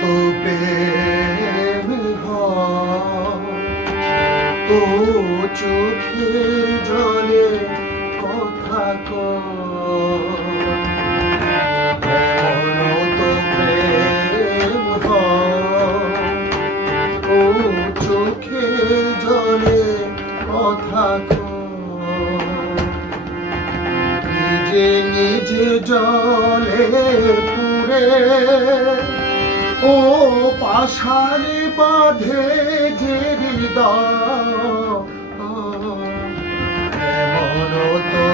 তো প্রেম হয় ও চোখের জলে কথা এমন তো প্রেম হয় ও চোখের জলে কথা নিজে নিজে জলে পুরে ও পাশানে বাঁধে যে হৃদয় এমন তো